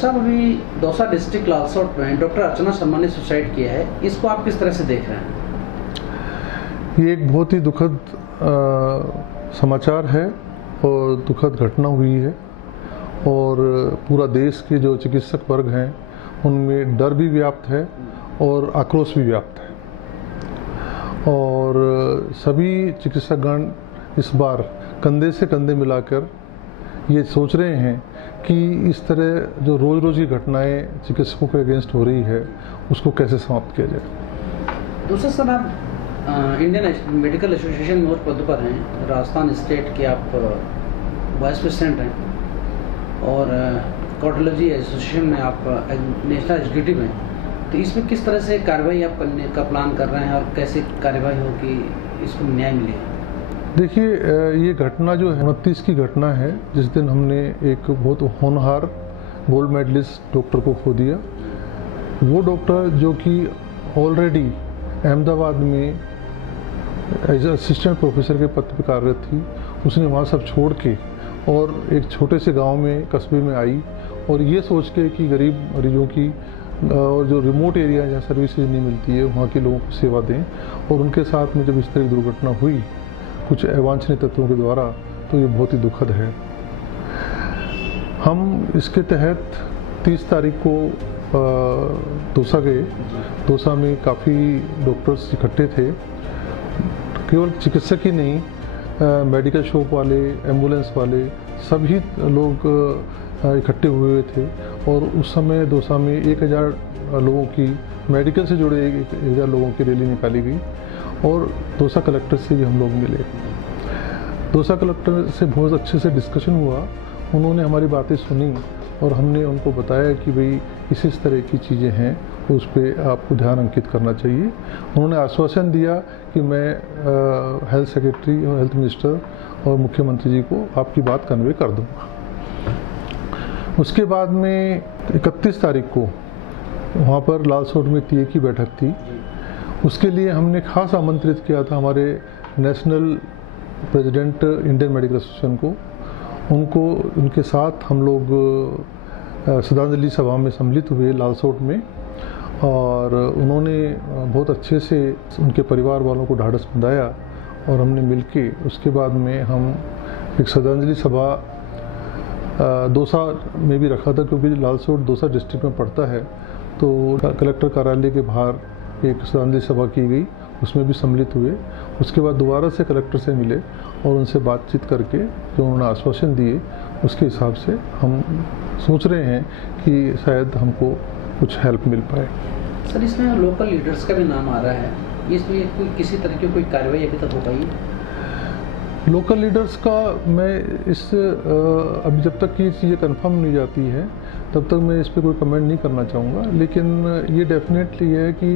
साहब, अभी दौसा डिस्ट्रिक्ट लालसोट में डॉक्टर अर्चना शर्मा ने सुसाइड किया है, इसको आप किस तरह से देख रहे हैं? ये एक बहुत ही दुखद समाचार है और दुखद घटना हुई है और पूरा देश के जो चिकित्सक वर्ग हैं उनमें डर भी व्याप्त है और आक्रोश भी व्याप्त है और सभी चिकित्सकगण इस बार कंधे से कंधे मिलाकर ये सोच रहे हैं कि इस तरह जो रोज़ रोज़ की घटनाएं चिकित्सकों के अगेंस्ट हो रही है उसको कैसे समाप्त किया जाए। दूसरा सर, आप इंडियन मेडिकल एसोसिएशन में और पद पर हैं, राजस्थान स्टेट के आप वाइस प्रेसिडेंट हैं और कार्डियोलॉजी एसोसिएशन में आप नेशनल एग्जीक्यूटिव हैं, तो इसमें किस तरह से कार्रवाई आप करने का प्लान कर रहे हैं और कैसे कार्रवाई हो कि इसको न्याय मिले? देखिए, ये घटना जो है 29 की घटना है जिस दिन हमने एक बहुत होनहार गोल्ड मेडलिस्ट डॉक्टर को खो दिया। वो डॉक्टर जो कि ऑलरेडी अहमदाबाद में एज असिस्टेंट प्रोफेसर के पद पर कार्यरत थी, उसने वहाँ सब छोड़ के और एक छोटे से गांव में कस्बे में आई और ये सोच के कि गरीब मरीजों की और जो रिमोट एरिया जहाँ सर्विसेज नहीं मिलती है वहाँ के लोगों को सेवा दें, और उनके साथ में जब इस तरह की दुर्घटना हुई कुछ अवांछनीय तत्वों के द्वारा, तो ये बहुत ही दुखद है। हम इसके तहत 30 तारीख को दौसा गए। दौसा में काफ़ी डॉक्टर्स इकट्ठे थे, केवल चिकित्सक ही नहीं, मेडिकल शॉप वाले, एम्बुलेंस वाले सभी लोग इकट्ठे हुए थे और उस समय दौसा में 1000 लोगों की, मेडिकल से जुड़े 1000 लोगों की रैली निकाली गई और दौसा कलेक्टर से भी हम लोग मिले। दौसा कलेक्टर से बहुत अच्छे से डिस्कशन हुआ, उन्होंने हमारी बातें सुनी और हमने उनको बताया कि भाई इस तरह की चीज़ें हैं, उस पर आपको ध्यान अंकित करना चाहिए। उन्होंने आश्वासन दिया कि मैं हेल्थ सेक्रेटरी और हेल्थ मिनिस्टर और मुख्यमंत्री जी को आपकी बात कन्वे कर दूंगा। उसके बाद में 31 तारीख को वहाँ पर लालसोट में टीए की बैठक थी, उसके लिए हमने खास आमंत्रित किया था हमारे national president Indian medical association को। उनके साथ हम लोग श्रद्धांजलि सभा में सम्मिलित हुए लालसोट में और उन्होंने बहुत अच्छे से उनके परिवार वालों को ढाढ़स बंधाया और हमने मिलके उसके बाद में हम एक श्रद्धांजलि सभा दौसा में भी रखा था, क्योंकि लालसोट दौसा डिस्ट्रिक्ट में पड़ता है, तो कलेक्टर कार्यालय के बाहर एक श्रद्धांजलि सभा की गई, उसमें भी सम्मिलित हुए। उसके बाद दोबारा से कलेक्टर से मिले और उनसे बातचीत करके जो उन्होंने आश्वासन दिए उसके हिसाब से हम सोच रहे हैं कि शायद हमको कुछ हेल्प मिल पाए। सर, इसमें लोकल लीडर्स का भी नाम आ रहा है, इसमें कोई किसी तरह की कोई कार्रवाई अभी तक हो पाई? लोकल लीडर्स का मैं अभी जब तक ये चीज़ें कंफर्म नहीं जाती है तब तक मैं इस पर कोई कमेंट नहीं करना चाहूँगा, लेकिन ये डेफिनेटली है कि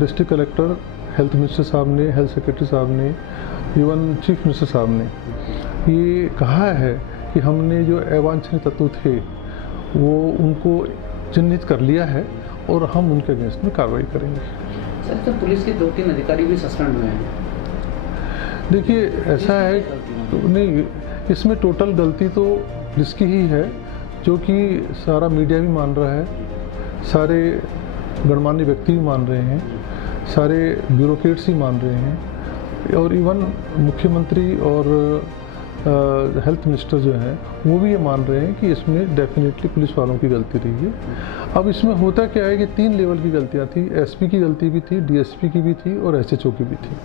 डिस्ट्रिक्ट कलेक्टर, हेल्थ मिनिस्टर साहब ने, हेल्थ सेक्रेटरी साहब ने, इवन चीफ मिनिस्टर साहब ने ये कहा है कि हमने जो अवांछनीय तत्व थे वो उनको चिन्हित कर लिया है और हम उनके अगेंस्ट में कार्रवाई करेंगे। सर, तो पुलिस के 2-3 अधिकारी भी सस्पेंड हुए हैं। देखिए, ऐसा है नहीं, इसमें टोटल गलती तो पुलिस की ही है, जो कि सारा मीडिया भी मान रहा है, सारे गणमान्य व्यक्ति भी मान रहे हैं, सारे ब्यूरोक्रेट्स ही मान रहे हैं और इवन मुख्यमंत्री और हेल्थ मिनिस्टर जो हैं वो भी ये मान रहे हैं कि इसमें डेफिनेटली पुलिस वालों की गलती रही है। अब इसमें होता क्या है कि 3 लेवल की गलतियाँ थी, एसपी की गलती भी थी, डीएसपी की भी थी और एसएचओ की भी थी।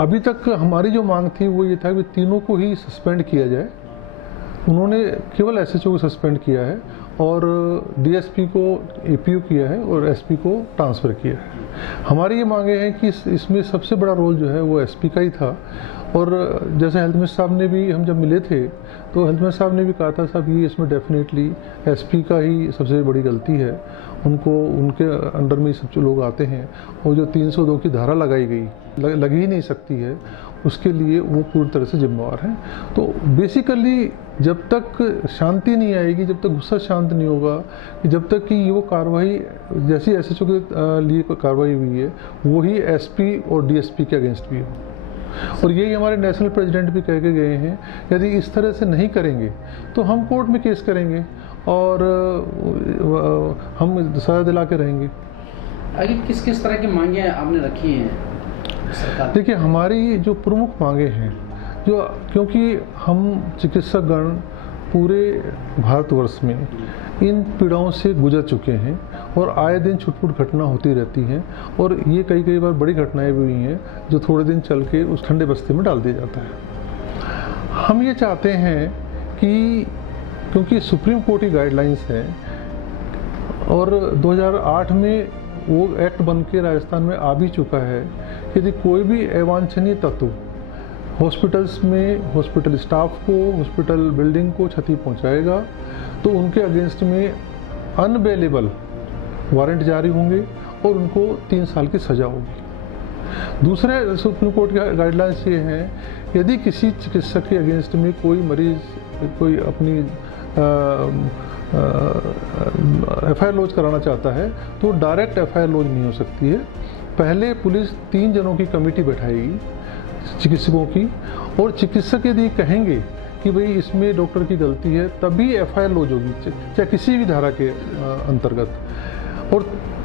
अभी तक हमारी जो मांग थी वो ये था कि तीनों को ही सस्पेंड किया जाए। उन्होंने केवल एसएचओ को सस्पेंड किया है और डीएसपी को एपीओ किया है और एसपी को ट्रांसफ़र किया है। हमारी ये मांगे हैं कि इसमें सबसे बड़ा रोल जो है वो एसपी का ही था और जैसे हेल्थ मिनिस्टर साहब ने भी, हम जब मिले थे तो हेल्थ मिनिस्टर साहब ने भी कहा था साहब ये इसमें डेफिनेटली एसपी का ही सबसे बड़ी गलती है, उनके अंडर में सब जो लोग आते हैं और जो 302 की धारा लगाई गई लग ही नहीं सकती है, उसके लिए वो पूरी तरह से जिम्मेवार हैं। तो बेसिकली जब तक शांति नहीं आएगी, जब तक गुस्सा शांत नहीं होगा, कि जब तक कि वो कार्रवाई जैसी एसएचओ के लिए कार्रवाई हुई है वही एसपी और डीएसपी के अगेंस्ट भी हो, और यही हमारे नेशनल प्रेसिडेंट भी कह के गए हैं, यदि इस तरह से नहीं करेंगे तो हम कोर्ट में केस करेंगे और हम सजा दिला के रहेंगे। आगे किस किस तरह की मांगे आपने रखी हैं सरकार? देखिए, हमारी जो प्रमुख मांगे हैं, जो क्योंकि हम चिकित्सकगण पूरे भारतवर्ष में इन पीड़ाओं से गुजर चुके हैं और आए दिन छुटपुट घटना होती रहती हैं, और ये कई बार बड़ी घटनाएं भी हुई हैं जो थोड़े दिन चल के उस ठंडे बस्ते में डाल दिया जाता है। हम ये चाहते हैं कि क्योंकि सुप्रीम कोर्ट की गाइडलाइंस है और 2008 में वो एक्ट बन के राजस्थान में आ भी चुका है, यदि कोई भी अवांछनीय तत्व हॉस्पिटल्स में हॉस्पिटल स्टाफ को, हॉस्पिटल बिल्डिंग को क्षति पहुंचाएगा, तो उनके अगेंस्ट में अनबेलेबल वारंट जारी होंगे और उनको 3 साल की सज़ा होगी। दूसरे सुप्रीम कोर्ट के गाइडलाइंस ये हैं, यदि किसी चिकित्सक के अगेंस्ट में कोई मरीज कोई अपनी FIR लॉन्च कराना चाहता है तो डायरेक्ट FIR लॉन्च नहीं हो सकती है। पहले पुलिस 3 जनों की कमेटी बैठाएगी चिकित्सकों की, और चिकित्सक यदि कहेंगे कि भाई इसमें डॉक्टर की गलती है, तभी FIR लॉन्च होगी, चाहे किसी भी धारा के अंतर्गत। और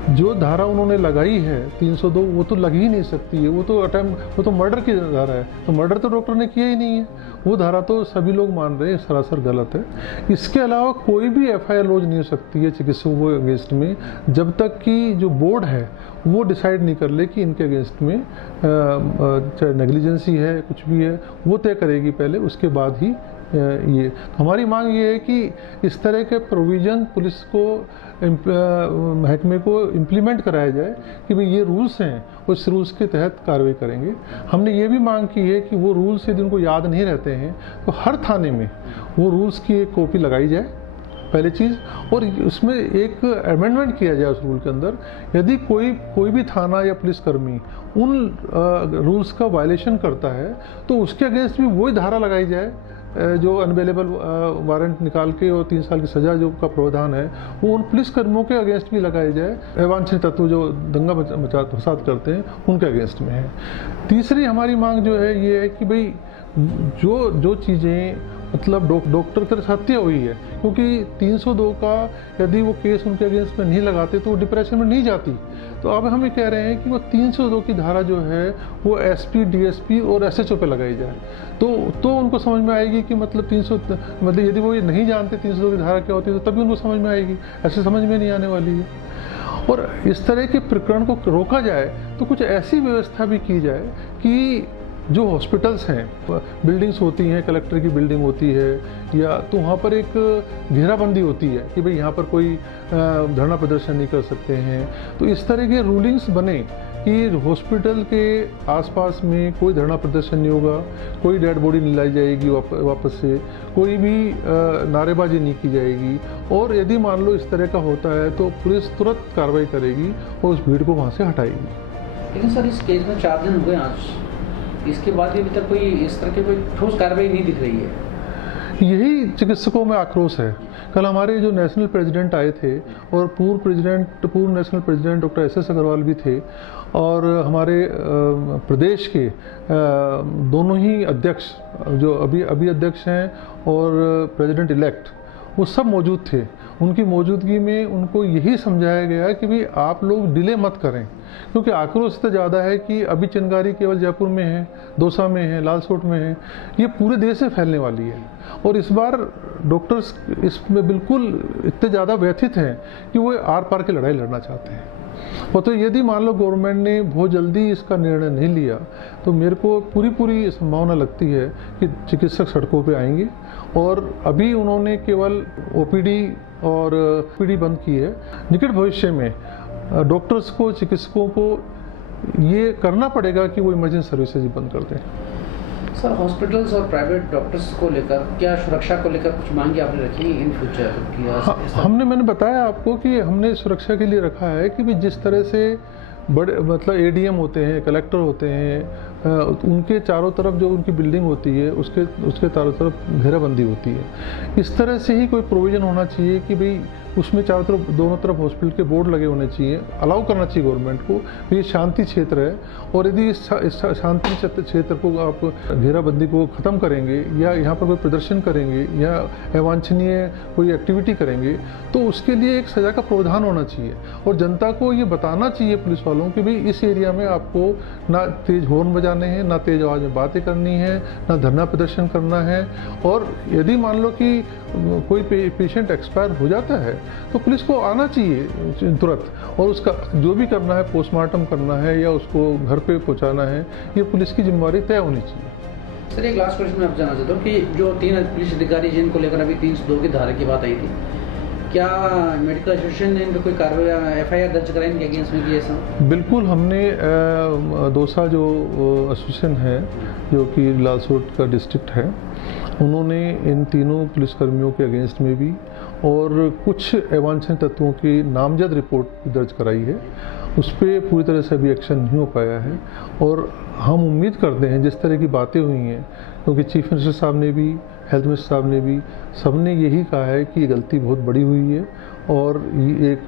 जो धारा उन्होंने लगाई है 302, वो तो लग ही नहीं सकती है, वो तो मर्डर की धारा है, तो मर्डर तो डॉक्टर ने किया ही नहीं है, वो धारा तो सभी लोग मान रहे हैं सरासर गलत है। इसके अलावा कोई भी FIR लॉन्च नहीं हो सकती है चिकित्सकों के अगेंस्ट में, जब तक कि जो बोर्ड है वो डिसाइड नहीं कर ले कि इनके अगेंस्ट में चाहे नेग्लिजेंसी है, कुछ भी है, वो तय करेगी पहले, उसके बाद ही ये। हमारी मांग ये है कि इस तरह के प्रोविज़न पुलिस को महकमे को इम्प्लीमेंट कराया जाए कि भाई ये रूल्स हैं, उस रूल्स के तहत कार्रवाई करेंगे। हमने ये भी मांग की है कि वो रूल्स यदि उनको याद नहीं रहते हैं तो हर थाने में वो रूल्स की एक कॉपी लगाई जाए, पहली चीज़, और उसमें एक अमेंडमेंट किया जाए उस रूल के अंदर। यदि कोई भी थाना या पुलिसकर्मी उन रूल्स का वायलेशन करता है तो उसके अगेंस्ट भी वही धारा लगाई जाए जो अनअवेलेबल वारंट निकाल के और 3 साल की सज़ा जो का प्रावधान है वो उन पुलिसकर्मियों के अगेंस्ट भी लगाए जाए, अवांछनीय तत्व जो दंगा फसाद करते हैं उनके अगेंस्ट में है। तीसरी हमारी मांग जो है ये है कि भाई जो चीज़ें मतलब डॉक्टर की तरफ हत्या हुई है, क्योंकि 302 का यदि वो केस उनके अगेंस्ट में नहीं लगाते तो वो डिप्रेशन में नहीं जाती। तो अब हम ये कह रहे हैं कि वो 302 की धारा जो है वो SP, DSP और SHO पे लगाई जाए, तो उनको समझ में आएगी कि मतलब 300 मतलब यदि वो ये नहीं जानते 302 की धारा क्या होती है तो तभी उनको समझ में आएगी, ऐसे समझ में नहीं आने वाली है। और इस तरह के प्रकरण को रोका जाए तो कुछ ऐसी व्यवस्था भी की जाए कि जो हॉस्पिटल्स हैं, बिल्डिंग्स होती हैं, कलेक्टर की बिल्डिंग होती है या तो वहाँ पर एक घेराबंदी होती है कि भाई यहाँ पर कोई धरना प्रदर्शन नहीं कर सकते हैं। तो इस तरह के रूलिंग्स बने कि हॉस्पिटल के आसपास में कोई धरना प्रदर्शन नहीं होगा, कोई डेड बॉडी नहीं लाई जाएगी वापस से, कोई भी नारेबाजी नहीं की जाएगी, और यदि मान लो इस तरह का होता है तो पुलिस तुरंत कार्रवाई करेगी और उस भीड़ को वहाँ से हटाएगी। लेकिन सर इस केस में 4 दिन हो गए आज, इसके बाद भी अभी तक कोई इस तरह की कोई ठोस कार्रवाई नहीं दिख रही है। यही चिकित्सकों में आक्रोश है। कल हमारे जो नेशनल प्रेसिडेंट आए थे और पूर्व national president doctor SS Agrawal भी थे, और हमारे प्रदेश के दोनों ही अध्यक्ष जो अभी अध्यक्ष हैं और प्रेसिडेंट इलेक्ट, वो सब मौजूद थे। उनकी मौजूदगी में उनको यही समझाया गया कि भाई आप लोग डिले मत करें, क्योंकि आक्रोश तो ज़्यादा है कि अभी चिनगारी केवल जयपुर में है, दौसा में है, लालसोट में है, ये पूरे देश में फैलने वाली है। और इस बार डॉक्टर्स इसमें बिल्कुल इतने ज़्यादा व्यथित हैं कि वो आर पार की लड़ाई लड़ना चाहते हैं। और तो यदि मान लो गवर्नमेंट ने बहुत जल्दी इसका निर्णय नहीं लिया तो मेरे को पूरी संभावना लगती है कि चिकित्सक सड़कों पे आएंगे। और अभी उन्होंने केवल OPD और PD बंद की है, निकट भविष्य में डॉक्टर्स को, चिकित्सकों को ये करना पड़ेगा कि वो इमरजेंसी सर्विसेज बंद कर दें। सर हॉस्पिटल्स और प्राइवेट डॉक्टर्स को लेकर क्या सुरक्षा को लेकर कुछ मांगे आपने रखी इन फ्यूचर? मैंने बताया आपको कि हमने सुरक्षा के लिए रखा है कि जिस तरह से बड़े मतलब ADM होते हैं, कलेक्टर होते हैं, उनके चारों तरफ जो उनकी बिल्डिंग होती है उसके चारों तरफ घेराबंदी होती है। इस तरह से ही कोई प्रोविज़न होना चाहिए कि भाई उसमें चारों तरफ दोनों तरफ हॉस्पिटल के बोर्ड लगे होने चाहिए, अलाउ करना चाहिए गवर्नमेंट को। ये शांति क्षेत्र है और यदि इस शांति क्षेत्र को आप घेराबंदी को ख़त्म करेंगे या यहाँ पर कोई प्रदर्शन करेंगे या अवांछनीय कोई एक्टिविटी करेंगे तो उसके लिए एक सज़ा का प्रावधान होना चाहिए और जनता को ये बताना चाहिए पुलिस वालों कि भाई इस एरिया में आपको ना तेज़ हॉर्न बजाने हैं, ना तेज़ आवाज़ में बातें करनी है, ना धरना प्रदर्शन करना है। और यदि मान लो कि कोई पेशेंट एक्सपायर हो जाता है तो पुलिस को आना चाहिए तुरंत और उसका जो भी करना है, पोस्टमार्टम करना है या उसको घर पे पहुंचाना है, ये पुलिस की जिम्मेवारी तय होनी चाहिए। सर एक लास्ट क्वेश्चन मैं आपसे जानना चाहता हूँ कि जो 3 पुलिस अधिकारी जिनको लेकर अभी 302 की धारा की बात आई थी, क्या मेडिकल एसोसिएशन ने इन पर कोई कार्रवाई FIR दर्ज कराई इनके अगेंस्ट में की ऐसा? बिल्कुल, हमने दौसा जो एसोसिएशन है जो कि लालसोट का डिस्ट्रिक्ट है, उन्होंने इन तीनों पुलिसकर्मियों के अगेंस्ट में भी और कुछ अवांछनीय तत्वों की नामजद रिपोर्ट दर्ज कराई है। उस पर पूरी तरह से अभी एक्शन नहीं हो पाया है और हम उम्मीद करते हैं जिस तरह की बातें हुई हैं, क्योंकि चीफ मिनिस्टर साहब ने भी, हेल्थ मिनिस्टर साहब ने भी, सबने यही कहा है कि ये गलती बहुत बड़ी हुई है और ये एक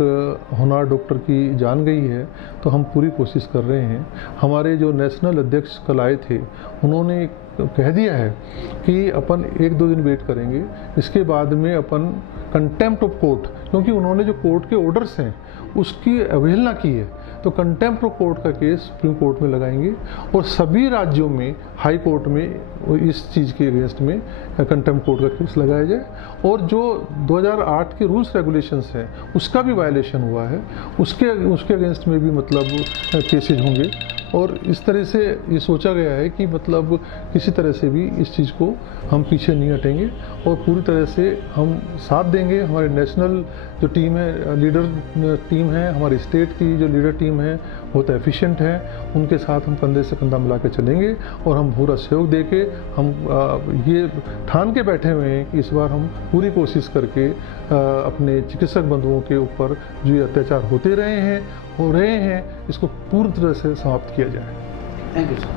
होनहार डॉक्टर की जान गई है, तो हम पूरी कोशिश कर रहे हैं। हमारे जो नेशनल अध्यक्ष कल आए थे, उन्होंने कह दिया है कि अपन 1-2 दिन वेट करेंगे, इसके बाद में अपन कंटेम्प्ट ऑफ कोर्ट, क्योंकि उन्होंने जो कोर्ट के ऑर्डर्स हैं उसकी अवहेलना की है, तो कंटेम्प्ट ऑफ कोर्ट का केस सुप्रीम कोर्ट में लगाएंगे और सभी राज्यों में हाई कोर्ट में इस चीज़ के अगेंस्ट में कंटेम्प्ट कोर्ट का केस लगाया जाए। और जो 2008 के रूल्स रेगुलेशंस हैं उसका भी वायलेशन हुआ है, उसके अगेंस्ट में भी मतलब केसेज होंगे। और इस तरह से ये सोचा गया है कि मतलब किसी तरह से भी इस चीज़ को हम पीछे नहीं हटेंगे और पूरी तरह से हम साथ देंगे। हमारे नेशनल जो टीम है, लीडर टीम है, हमारी स्टेट की जो लीडर टीम है बहुत एफिशिएंट है, उनके साथ हम कंधे से कंधा मिला के चलेंगे और हम पूरा सहयोग दे के हम ये ठान के बैठे हुए हैं कि इस बार हम पूरी कोशिश करके अपने चिकित्सक बंधुओं के ऊपर जो ये अत्याचार हो रहे हैं इसको पूरी तरह से समाप्त किया जाए। Thank you sir.